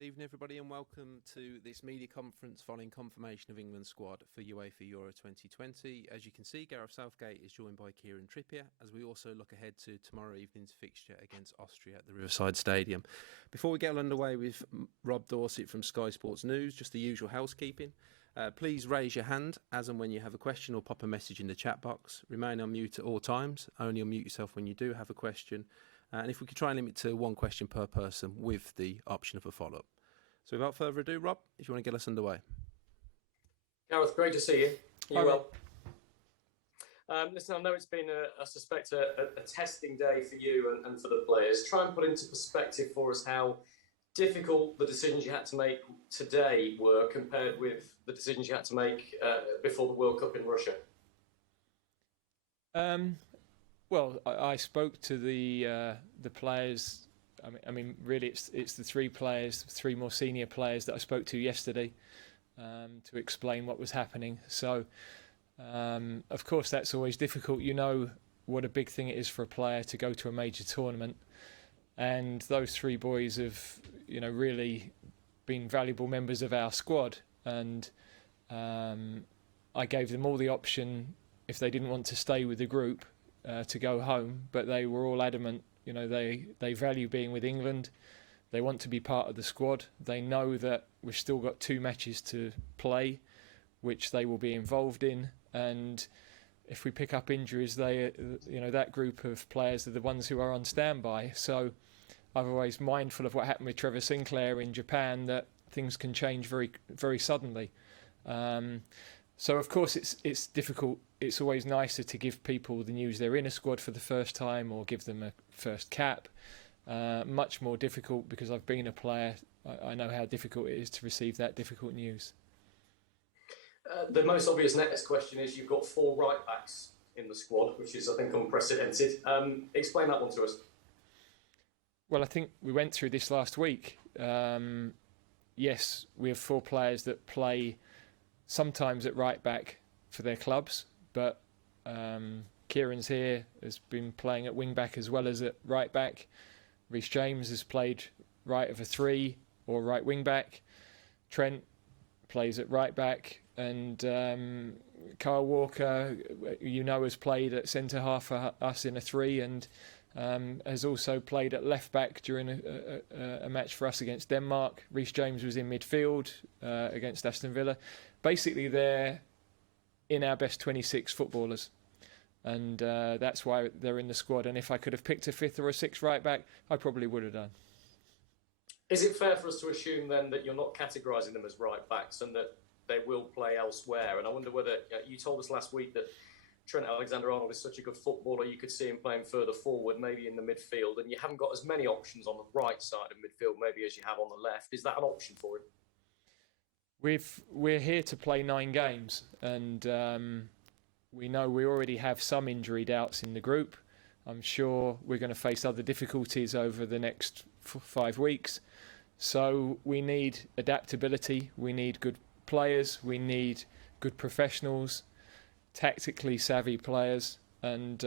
Good evening, everybody, and welcome to this media conference following confirmation of England's squad for UEFA Euro 2020. As you can see, Gareth Southgate is joined by Kieran Trippier as we also look ahead to tomorrow evening's fixture against Austria at the Riverside Stadium. Before we get underway with Rob Dorsett from Sky Sports News, just the usual housekeeping. Please raise your hand as and when you have a question or pop a message in the chat box. Remain on mute at all times. Only unmute yourself when you do have a question. And if we could try and limit to one question per person with the option of a follow-up. So without further ado, Rob, if you want to get us underway. Gareth, great to see you. You well? Listen, I know it's been, I suspect, a testing day for you and for the players. Try and put into perspective for us how difficult the decisions you had to make today were compared with the decisions you had to make before the World Cup in Russia. Well, I spoke to the players. I mean, really, it's the three more senior players that I spoke to yesterday to explain what was happening. So, of course, that's always difficult. You know what a big thing it is for a player to go to a major tournament, and those three boys have, really been valuable members of our squad. And I gave them all the option if they didn't want to stay with the group. To go home, but they were all adamant. They value being with England. They want to be part of the squad. They know that we've still got 2 matches to play, which they will be involved in. And if we pick up injuries, that group of players are the ones who are on standby. So I'm always mindful of what happened with Trevor Sinclair in Japan, that things can change very, very suddenly. So of course it's difficult. It's always nicer to give people the news they're in a squad for the first time or give them a first cap. Much more difficult because I've been a player. I know how difficult it is to receive that difficult news. The most obvious next question is you've got 4 right backs in the squad, which is, I think, unprecedented. Explain that one to us. Well, I think we went through this last week. Yes, we have 4 players that play sometimes at right back for their clubs, but Kieran's here, has been playing at wing back as well as at right back. Reece James has played right of a 3 or right wing back. Trent plays at right back, and Kyle Walker, has played at centre half for us in a 3, and has also played at left back during a match for us against Denmark. Reece James was in midfield against Aston Villa. Basically, they're in our best 26 footballers, and that's why they're in the squad. And if I could have picked a 5th or a 6th right back, I probably would have done. Is it fair for us to assume then that you're not categorising them as right backs and that they will play elsewhere? And I wonder whether you told us last week that Trent Alexander-Arnold is such a good footballer, you could see him playing further forward, maybe in the midfield, and you haven't got as many options on the right side of midfield maybe as you have on the left. Is that an option for him? We're here to play 9 games, and we know we already have some injury doubts in the group. I'm sure we're going to face other difficulties over the next 5 weeks. So we need adaptability, we need good players, we need good professionals, tactically savvy players, and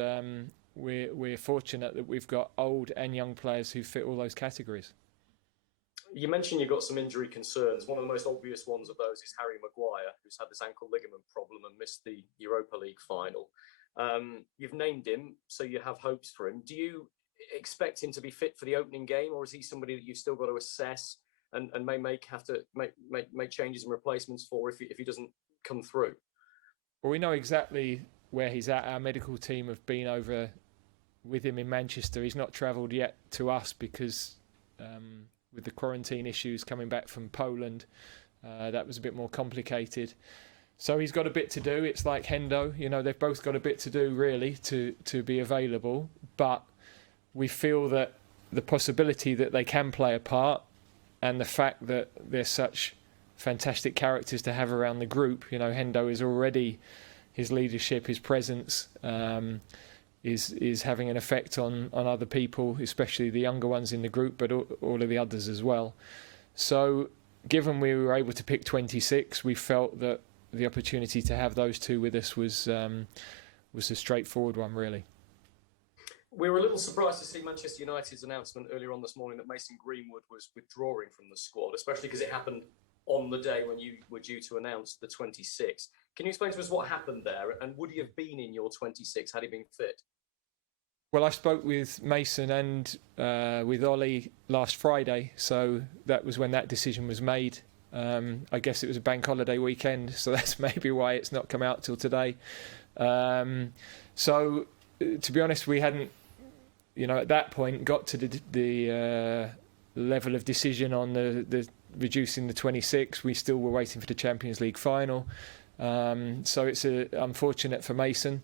we're fortunate that we've got old and young players who fit all those categories. You mentioned you've got some injury concerns. One of the most obvious ones of those is Harry Maguire, who's had this ankle ligament problem and missed the Europa League final. You've named him, so you have hopes for him. Do you expect him to be fit for the opening game, or is he somebody that you've still got to assess and may have to make changes and replacements for if he doesn't come through? Well, we know exactly where he's at. Our medical team have been over with him in Manchester. He's not travelled yet to us because with the quarantine issues coming back from Poland, that was a bit more complicated. So he's got a bit to do. It's like Hendo, they've both got a bit to do really to be available. But we feel that the possibility that they can play a part and the fact that they're such fantastic characters to have around the group. Hendo is already, his leadership, his presence is having an effect on other people, especially the younger ones in the group, but all of the others as well. So given we were able to pick 26, we felt that the opportunity to have those 2 with us was a straightforward one, really. We were a little surprised to see Manchester United's announcement earlier on this morning that Mason Greenwood was withdrawing from the squad, especially because it happened on the day when you were due to announce the 26. Can you explain to us what happened there, and would he have been in your 26 had he been fit? Well, I spoke with Mason and with Ollie last Friday, so that was when that decision was made. I guess it was a bank holiday weekend, so that's maybe why it's not come out till today. So, to be honest, we hadn't, at that point got to the level of decision on the reducing the 26. We still were waiting for the Champions League final. So it's unfortunate for Mason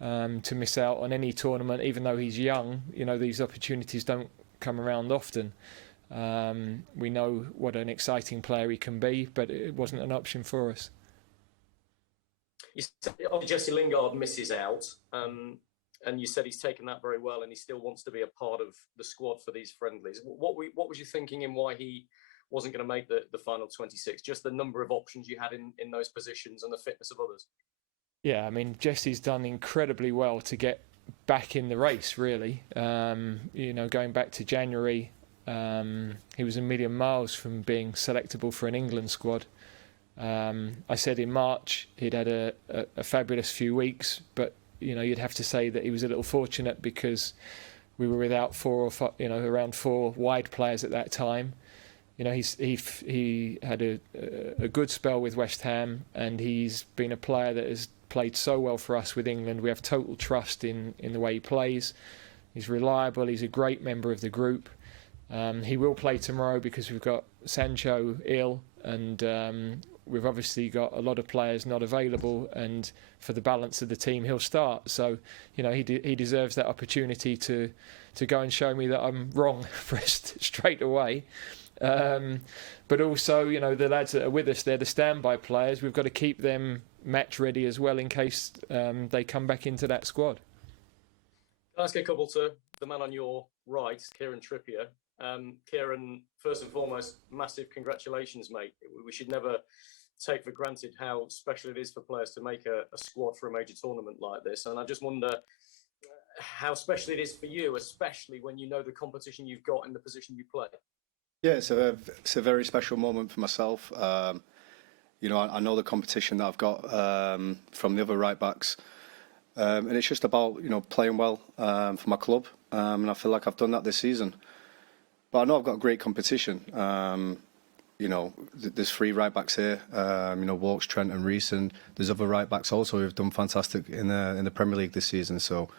to miss out on any tournament, even though he's young. These opportunities don't come around often. We know what an exciting player he can be, but it wasn't an option for us. You said Jesse Lingard misses out, and you said he's taken that very well, and he still wants to be a part of the squad for these friendlies. What was you thinking in why he wasn't going to make the final 26? Just the number of options you had in those positions and the fitness of others? Yeah, I mean, Jesse's done incredibly well to get back in the race, really. Going back to January, he was a million miles from being selectable for an England squad. I said in March he'd had a fabulous few weeks, but you'd have to say that he was a little fortunate because we were without around four wide players at that time. He had a good spell with West Ham, and he's been a player that has played so well for us with England. We have total trust in the way he plays. He's reliable. He's a great member of the group. He will play tomorrow because we've got Sancho ill, and we've obviously got a lot of players not available, and for the balance of the team he'll start. So he deserves that opportunity to go and show me that I'm wrong straight away. But also, the lads that are with us, they're the standby players. We've got to keep them match ready as well in case they come back into that squad. I'll ask a couple to the man on your right, Kieran Trippier. Kieran, first and foremost, massive congratulations, mate. We should never take for granted how special it is for players to make a squad for a major tournament like this. And I just wonder how special it is for you, especially when you know the competition you've got in the position you play. Yeah, it's a very special moment for myself. I know the competition that I've got from the other right backs, and it's just about playing well for my club, and I feel like I've done that this season. But I know I've got great competition. There's three right backs here. Walks, Trent, and Reece, and there's other right backs also who've done fantastic in the Premier League this season. So.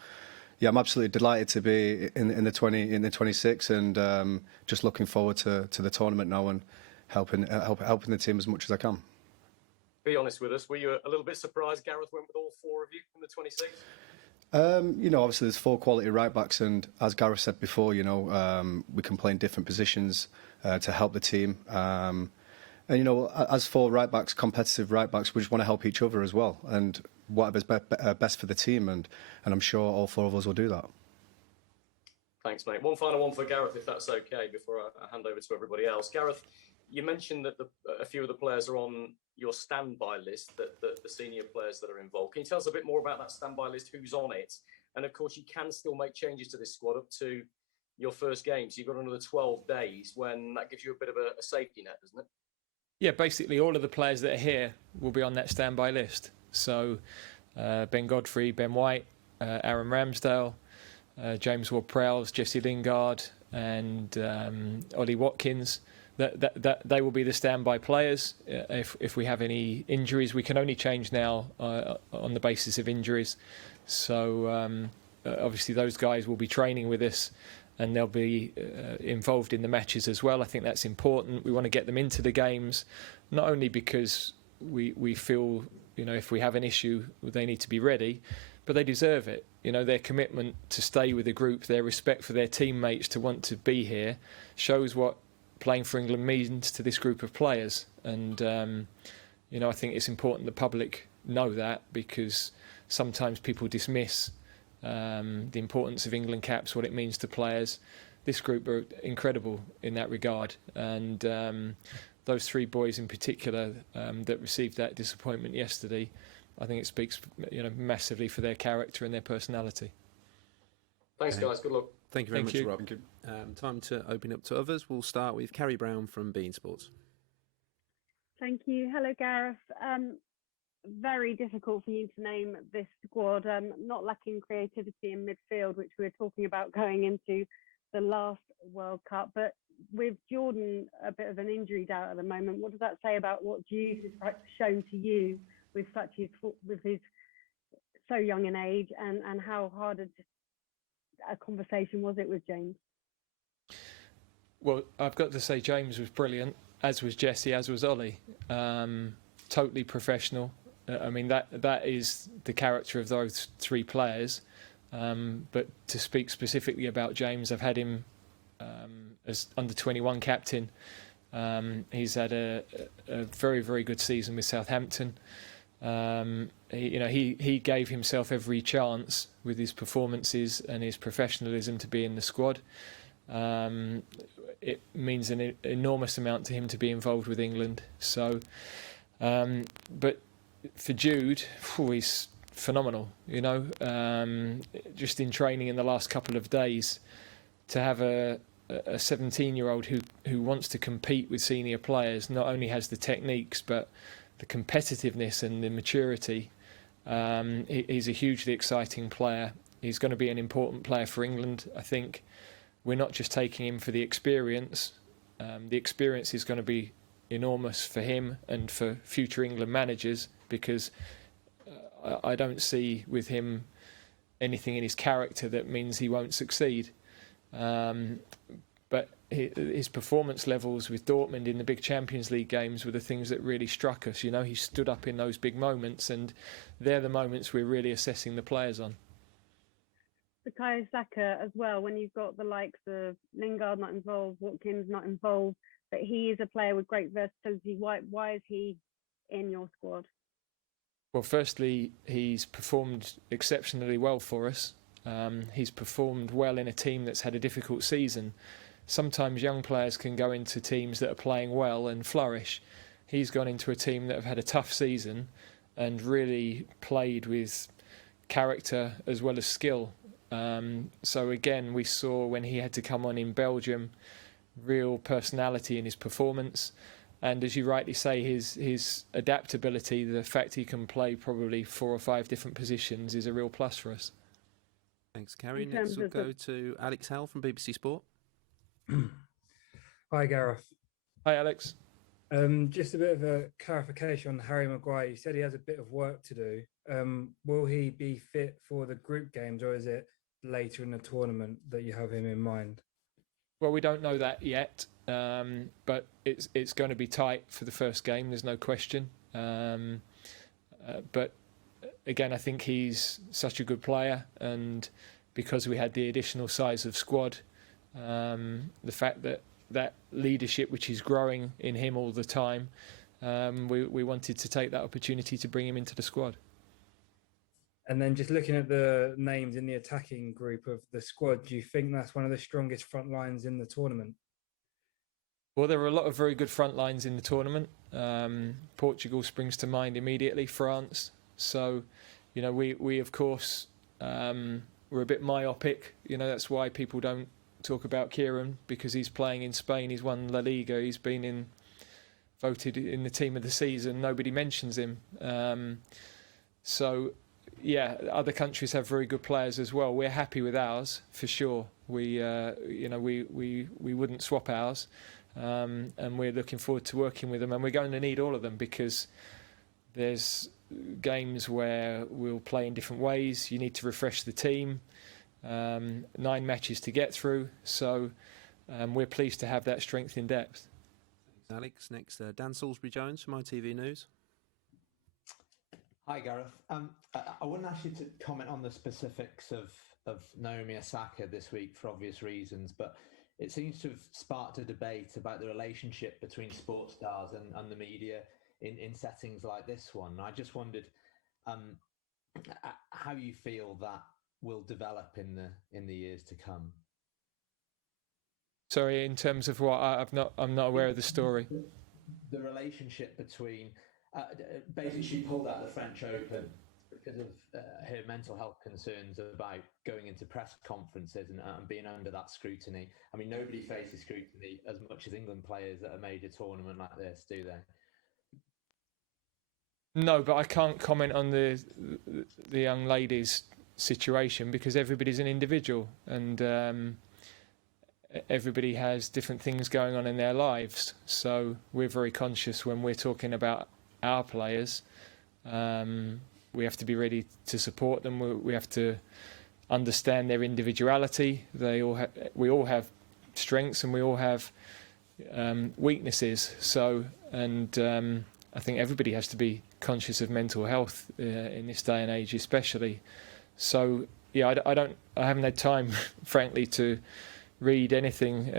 Yeah, I'm absolutely delighted to be in the 26, and just looking forward to the tournament now and helping the team as much as I can. Be honest with us. Were you a little bit surprised Gareth went with all four of you in the 26? Obviously there's four quality right backs, and as Gareth said before, we can play in different positions to help the team. And as four right backs, competitive right backs, we just want to help each other as well, and whatever's best for the team, and I'm sure all four of us will do that. Thanks, mate. One final one for Gareth, if that's okay, before I hand over to everybody else. Gareth, you mentioned that a few of the players are on your standby list, the senior players that are involved. Can you tell us a bit more about that standby list, who's on it? And of course, you can still make changes to this squad up to your first game, so you've got another 12 days, when that gives you a bit of a safety net, doesn't it? Yeah, basically all of the players that are here will be on that standby list. So Ben Godfrey, Ben White, Aaron Ramsdale, James Ward-Prowse, Jesse Lingard, and Ollie Watkins. That they will be the standby players. If we have any injuries, we can only change now on the basis of injuries. So obviously those guys will be training with us, and they'll be involved in the matches as well. I think that's important. We want to get them into the games, not only because we feel, if we have an issue, they need to be ready, but they deserve it. Their commitment to stay with the group, their respect for their teammates to want to be here, shows what playing for England means to this group of players. And, I think it's important the public know that, because sometimes people dismiss the importance of England caps, what it means to players. This group are incredible in that regard, and those three boys in particular that received that disappointment yesterday, I think it speaks massively for their character and their personality. Thanks, guys. Good luck. Thank you very much, Rob. Thank you. Time to open up to others. We'll start with Carrie Brown from Bein Sports. Thank you. Hello, Gareth. Very difficult for you to name this squad. Not lacking creativity in midfield, which we were talking about going into the last World Cup. But with Jordan a bit of an injury doubt at the moment, what does that say about what Jude has shown to you with his so young in age, and how hard a conversation was it with James? Well, I've got to say James was brilliant, as was Jesse, as was Ollie. Totally professional. I mean, that is the character of those three players. But to speak specifically about James, I've had him as under-21 captain. He's had a very, very good season with Southampton. He gave himself every chance with his performances and his professionalism to be in the squad. It means an enormous amount to him to be involved with England. So, but for Jude, he's phenomenal. Just in training in the last couple of days, to have a 17-year-old who wants to compete with senior players, not only has the techniques but the competitiveness and the maturity. He's a hugely exciting player. He's going to be an important player for England. I think we're not just taking him for the experience. The experience is going to be enormous for him and for future England managers, because I don't see with him anything in his character that means he won't succeed. But his performance levels with Dortmund in the big Champions League games were the things that really struck us. He stood up in those big moments, and they're the moments we're really assessing the players on. Bukayo Saka as well, when you've got the likes of Lingard not involved, Watkins not involved, but he is a player with great versatility. Why is he in your squad? Well, firstly, he's performed exceptionally well for us. He's performed well in a team that's had a difficult season. Sometimes young players can go into teams that are playing well and flourish. He's gone into a team that have had a tough season and really played with character as well as skill. So again, we saw when he had to come on in Belgium, real personality in his performance. And as you rightly say, his adaptability, the fact he can play probably 4 or 5 different positions, is a real plus for us. Thanks, Carrie. Next we'll go to Alex Hell from BBC Sport. Hi, Gareth. Hi, Alex. Just a bit of a clarification on Harry Maguire. You said he has a bit of work to do. Will he be fit for the group games, or is it later in the tournament that you have him in mind? Well, we don't know that yet, but it's going to be tight for the first game. There's no question. But again, I think he's such a good player, and because we had the additional size of squad, the fact that leadership which is growing in him all the time, we wanted to take that opportunity to bring him into the squad. And then just looking at the names in the attacking group of the squad, do you think that's one of the strongest front lines in the tournament? Well, there are a lot of very good front lines in the tournament. Portugal springs to mind immediately, France. So, we of course, we're a bit myopic. That's why people don't talk about Kieran, because he's playing in Spain. He's won La Liga. He's been voted in the team of the season. Nobody mentions him. So, yeah, other countries have very good players as well. We're happy with ours for sure. We wouldn't swap ours, and we're looking forward to working with them. And we're going to need all of them, because there's games where we'll play in different ways. You need to refresh the team. 9 matches to get through, so we're pleased to have that strength in depth. Thanks, Alex. Next, Dan Salisbury-Jones from ITV News. Hi, Gareth. I wouldn't ask you to comment on the specifics of Naomi Osaka this week for obvious reasons, but it seems to have sparked a debate about the relationship between sports stars and the media in settings like this one. I just wondered how you feel that will develop in the years to come. Sorry, in terms of what? I'm not aware of the story. The relationship between basically, she pulled out the French Open because of her mental health concerns about going into press conferences and being under that scrutiny. I mean, nobody faces scrutiny as much as England players at a major tournament like this, do they? No, but I can't comment on the young lady's situation because everybody's an individual and everybody has different things going on in their lives. So we're very conscious when we're talking about our players. We have to be ready to support them. We have to understand their individuality. We all have strengths and we all have weaknesses. So, and I think everybody has to be conscious of mental health in this day and age, especially. So, yeah, I haven't had time, frankly, to read anything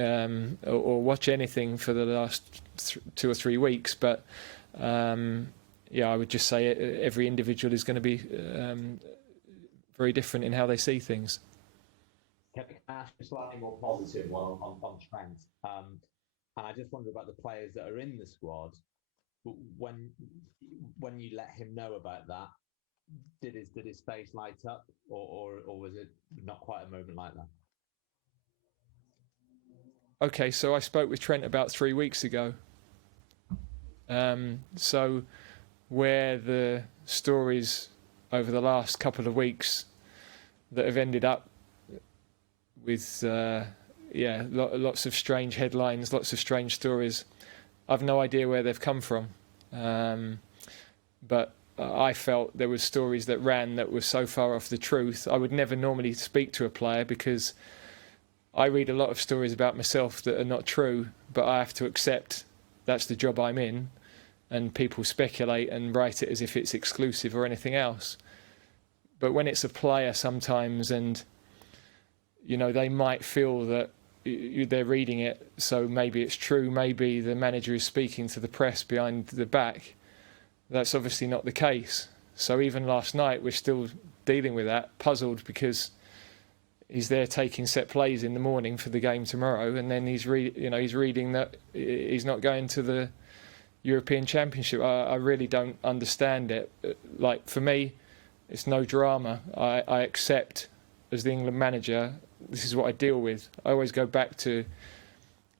or watch anything for the last 2 or 3 weeks. But yeah, I would just say every individual is going to be very different in how they see things. Can I ask a slightly more positive one on Trent? And I just wonder about the players that are in the squad. When you let him know about that, did his face light up, or was it not quite a moment like that? Okay, so I spoke with Trent about 3 weeks ago. So where the stories over the last couple of weeks that have ended up with lots of strange headlines, lots of strange stories, I've no idea where they've come from. But I felt there were stories that ran that were so far off the truth. I would never normally speak to a player because I read a lot of stories about myself that are not true, but I have to accept that's the job I'm in, and people speculate and write it as if it's exclusive or anything else. But when it's a player sometimes, and you know, they might feel that they're reading it, so maybe it's true, maybe the manager is speaking to the press behind the back. That's obviously not the case. So even last night we're still dealing with that, puzzled because he's there taking set plays in the morning for the game tomorrow, and then he's reading that he's not going to the European Championship. I really don't understand it. Like, for me, it's no drama. I accept, as the England manager, this is what I deal with. I always go back to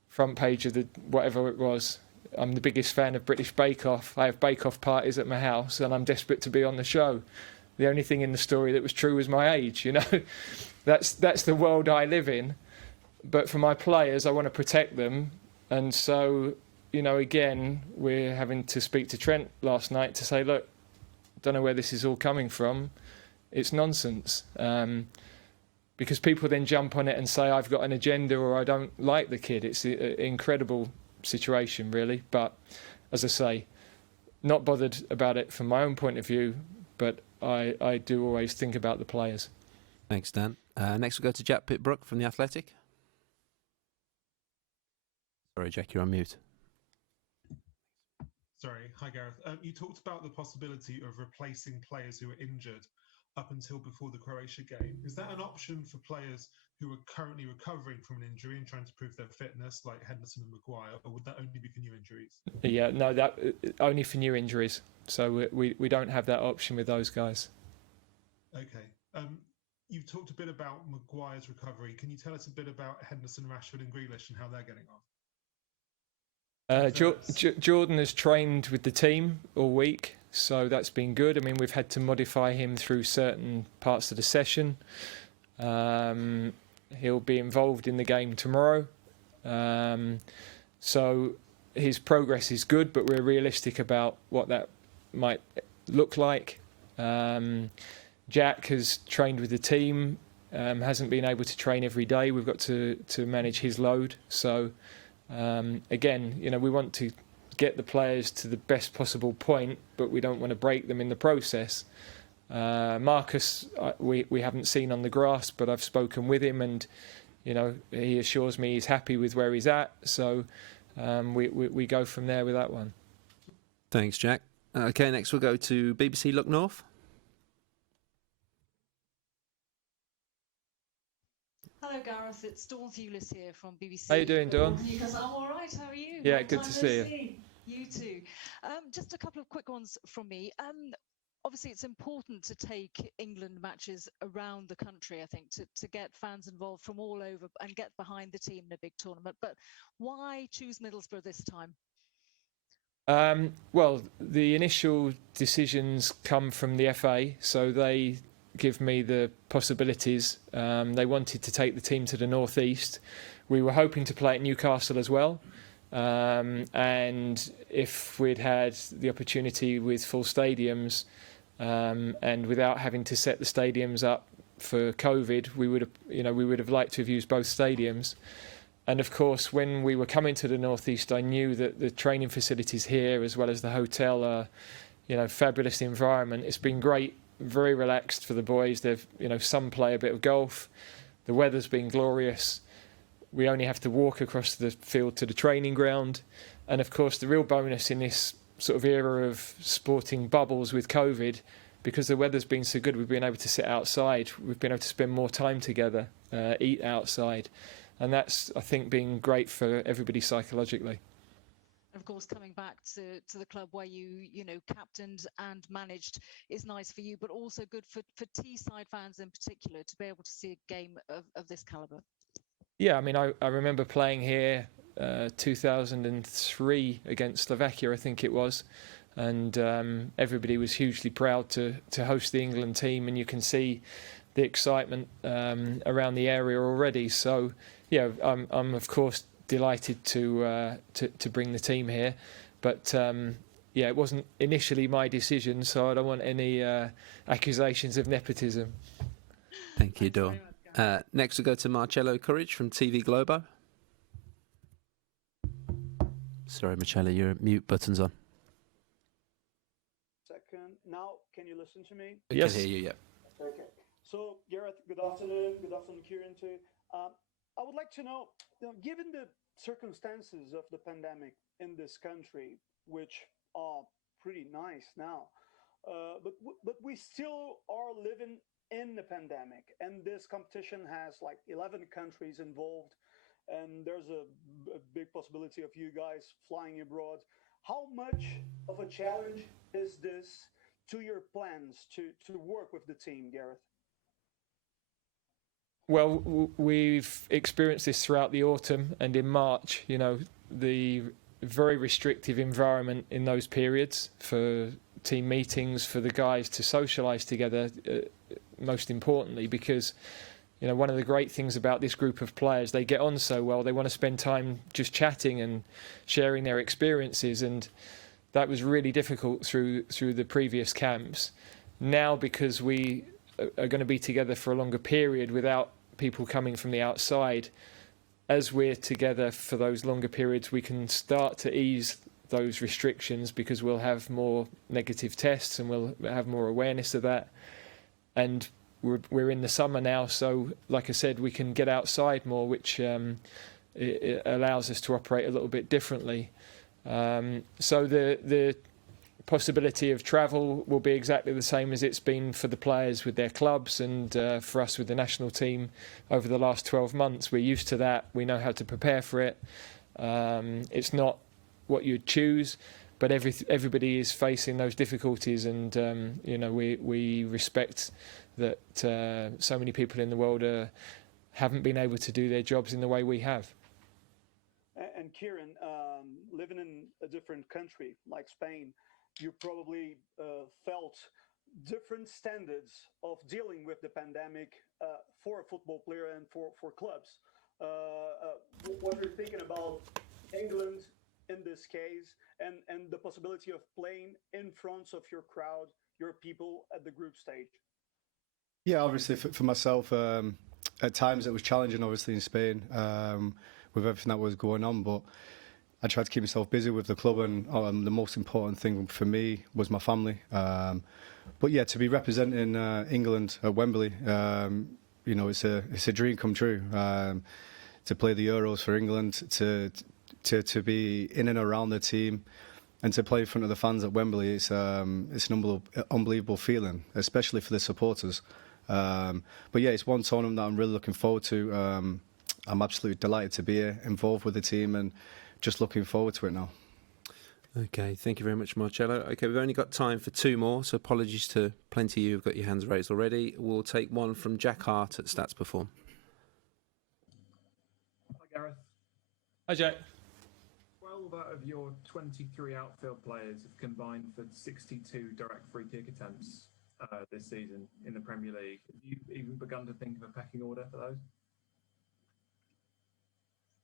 front page of the whatever it was. I'm the biggest fan of British Bake Off. I have Bake Off parties at my house and I'm desperate to be on the show. The only thing in the story that was true was my age, you know. That's the world I live in. But for my players, I want to protect them. And so, you know, again, we're having to speak to Trent last night to say, look, don't know where this is all coming from. It's nonsense. Because people then jump on it and say, I've got an agenda or I don't like the kid. It's an incredible situation, really. But as I say, not bothered about it from my own point of view, but I do always think about the players. Thanks, Dan. Next we'll go to Jack Pitbrook from The Athletic. Sorry, Jack, you're on mute. Sorry. Hi, Gareth. You talked about the possibility of replacing players who were injured up until before the Croatia game. Is that an option for players who are currently recovering from an injury and trying to prove their fitness, like Henderson and Maguire, or would that only be for new injuries? Yeah, no, that only for new injuries. So we don't have that option with those guys. Okay. You've talked a bit about Maguire's recovery. Can you tell us a bit about Henderson, Rashford and Grealish and how they're getting on? Jordan has trained with the team all week, so that's been good. I mean, we've had to modify him through certain parts of the session. He'll be involved in the game tomorrow. So his progress is good, but we're realistic about what that might look like. Jack has trained with the team, hasn't been able to train every day. We've got to manage his load. So again, you know, we want to get the players to the best possible point, but we don't want to break them in the process. Marcus, we haven't seen on the grass, but I've spoken with him, and you know, he assures me he's happy with where he's at. So we go from there with that one. Thanks, Jack. Okay, next we'll go to BBC Look North. Hello, Gareth. It's Dawn Thewlis here from BBC. How you doing, Dawn? I'm all right. How are you? Yeah, Long good to time see no you. see. You too. Just a couple of quick ones from me. obviously it's important to take England matches around the country, I think, to get fans involved from all over and get behind the team in a big tournament. But why choose Middlesbrough this time? Well, the initial decisions come from the FA, so they give me the possibilities. They wanted to take the team to the northeast. We were hoping to play at Newcastle as well. And if we'd had the opportunity with full stadiums and without having to set the stadiums up for COVID, we would have liked to have used both stadiums. And of course, when we were coming to the northeast, I knew that the training facilities here, as well as the hotel, are, fabulous environment. It's been great, very relaxed for the boys. They've, some play a bit of golf. The weather's been glorious. We only have to walk across the field to the training ground. And of course, the real bonus in this sort of era of sporting bubbles with COVID, because the weather's been so good, we've been able to sit outside. We've been able to spend more time together, eat outside. And that's, I think, been great for everybody psychologically. Of course, coming back to the club where you captained and managed is nice for you, but also good for Teesside fans in particular to be able to see a game of this calibre. Yeah, I mean, I remember playing here 2003 against Slovakia, I think it was, and everybody was hugely proud to host the England team, and you can see the excitement around the area already. So, yeah, I'm of course delighted to bring the team here, but yeah, it wasn't initially my decision, so I don't want any accusations of nepotism. Thank you, Dawn. Next we'll go to Marcello Courage from TV Globo. Sorry, Marcello, your mute button's on. Second. Now, can you listen to me? I can hear you, yeah. Okay. So, Gareth, good afternoon. Good afternoon, Kieran, too. I would like to know, given the circumstances of the pandemic in this country, which are pretty nice now, but we still are living in the pandemic, and this competition has like 11 countries involved, and there's a big possibility of you guys flying abroad. How much of a challenge is this to your plans to work with the team, Gareth? Well, we've experienced this throughout the autumn and in March, the very restrictive environment in those periods for team meetings, for the guys to socialise together, most importantly, because one of the great things about this group of players, they get on so well, they want to spend time just chatting and sharing their experiences, and that was really difficult through the previous camps. Now, because we are going to be together for a longer period without people coming from the outside, as we're together for those longer periods, we can start to ease those restrictions because we'll have more negative tests and we'll have more awareness of that. And we're in the summer now, so like I said, we can get outside more, which it allows us to operate a little bit differently. So the possibility of travel will be exactly the same as it's been for the players with their clubs and for us with the national team over the last 12 months. We're used to that. We know how to prepare for it. It's not what you'd choose, but everybody is facing those difficulties, and we respect that so many people in the world haven't been able to do their jobs in the way we have. And Kieran, living in a different country like Spain, you probably felt different standards of dealing with the pandemic for a football player and for clubs. What you're thinking about England in this case, and the possibility of playing in front of your crowd, your people at the group stage? Yeah, obviously for myself, at times it was challenging, obviously in Spain, with everything that was going on, but I tried to keep myself busy with the club, and the most important thing for me was my family. But yeah, to be representing England at Wembley, it's a dream come true. To play the Euros for England, to be in and around the team, and to play in front of the fans at Wembley, it's an unbelievable feeling, especially for the supporters. But yeah, it's one tournament that I'm really looking forward to. I'm absolutely delighted to be here, involved with the team, and just looking forward to it now. Okay, thank you very much, Marcello. Okay, we've only got time for 2 more, so apologies to plenty of you who've got your hands raised already. We'll take one from Jack Hart at Stats Perform. Hi, Gareth. Hi, Jack. 12 out of your 23 outfield players have combined for 62 direct free kick attempts this season in the Premier League. Have you even begun to think of a pecking order for those?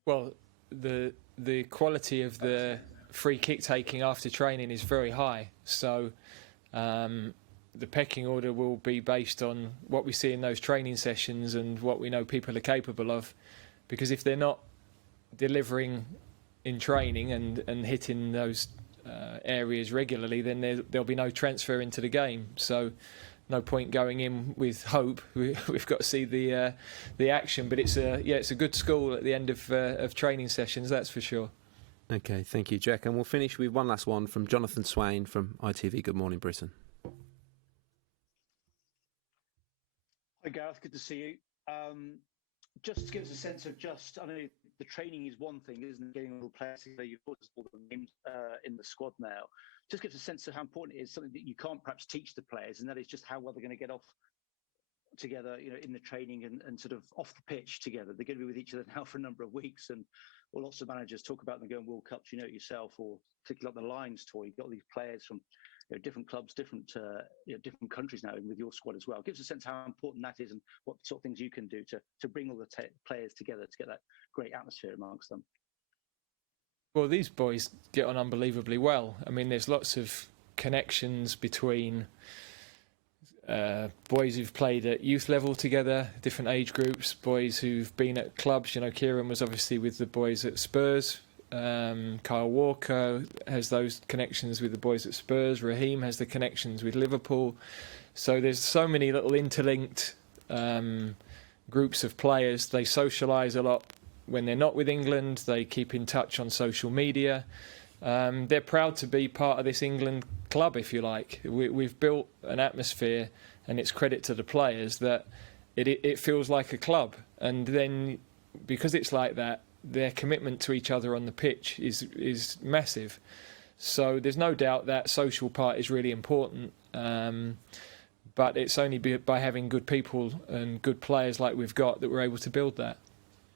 Well, the quality of the free kick taking after training is very high. So the pecking order will be based on what we see in those training sessions and what we know people are capable of. Because if they're not delivering in training and hitting those areas regularly, then there'll be no transfer into the game. So no point going in with hope. We've got to see the action. But it's a good school at the end of training sessions, that's for sure. Okay, thank you, Jack. And we'll finish with one last one from Jonathan Swain from ITV Good Morning Britain. Hi, Gareth. Good to see you. Just to give us a sense of I know the training is one thing, isn't it? Getting all the players together, you've put all the names in the squad now. Just gives a sense of how important it is, something that you can't perhaps teach the players, and that is just how well they're going to get off together, in the training and sort of off the pitch together. They're going to be with each other now for a number of weeks, and lots of managers talk about them going World Cups, it yourself, or particularly like the Lions tour. You've got these players from different clubs, different countries now, and with your squad as well. It gives a sense how important that is and what sort of things you can do to bring all the players together to get that great atmosphere amongst them. Well, these boys get on unbelievably well. I mean, there's lots of connections between boys who've played at youth level together, different age groups, boys who've been at clubs. Kieran was obviously with the boys at Spurs. Kyle Walker has those connections with the boys at Spurs. Raheem has the connections with Liverpool. So there's so many little interlinked groups of players. They socialise a lot when they're not with England. They keep in touch on social media. They're proud to be part of this England club, if you like. We've built an atmosphere, and it's credit to the players that it feels like a club. And then because it's like that, their commitment to each other on the pitch is massive. So there's no doubt that social part is really important. But it's only by having good people and good players like we've got that we're able to build that.